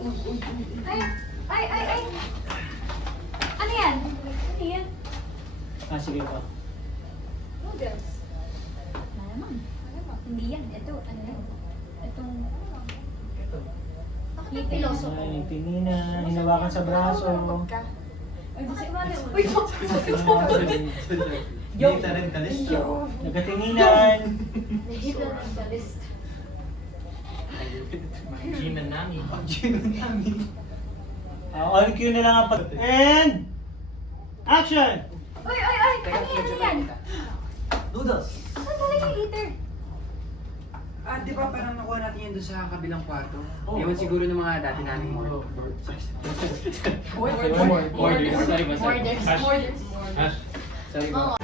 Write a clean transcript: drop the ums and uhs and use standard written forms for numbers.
Ay! Ay! Ay! Ay! Ano yan? Ano yan? Sige po. Noodles. Malamang. Hindi yan. Ito, ano yan? Itong... Bakit piloso ko? Ay, tinina, hinawakan sa braso. Ay, di siya mali. Uy! Dita rin kalista. Nagkatinginan. Nahita ng balist. Gina nami. On cue na lang ang pag... And... Action! Uy! Uy! Uy! Ano yan? Ano yan? Noodles. Saan talaga yung eater? Di ba parang nakuha natin yan doon sa kabilang kwarto? Oh. Ewan siguro ng mga dati namin mo. Orders. Sorry ba? Morders. Morders. Hash. Sorry ba? Oo.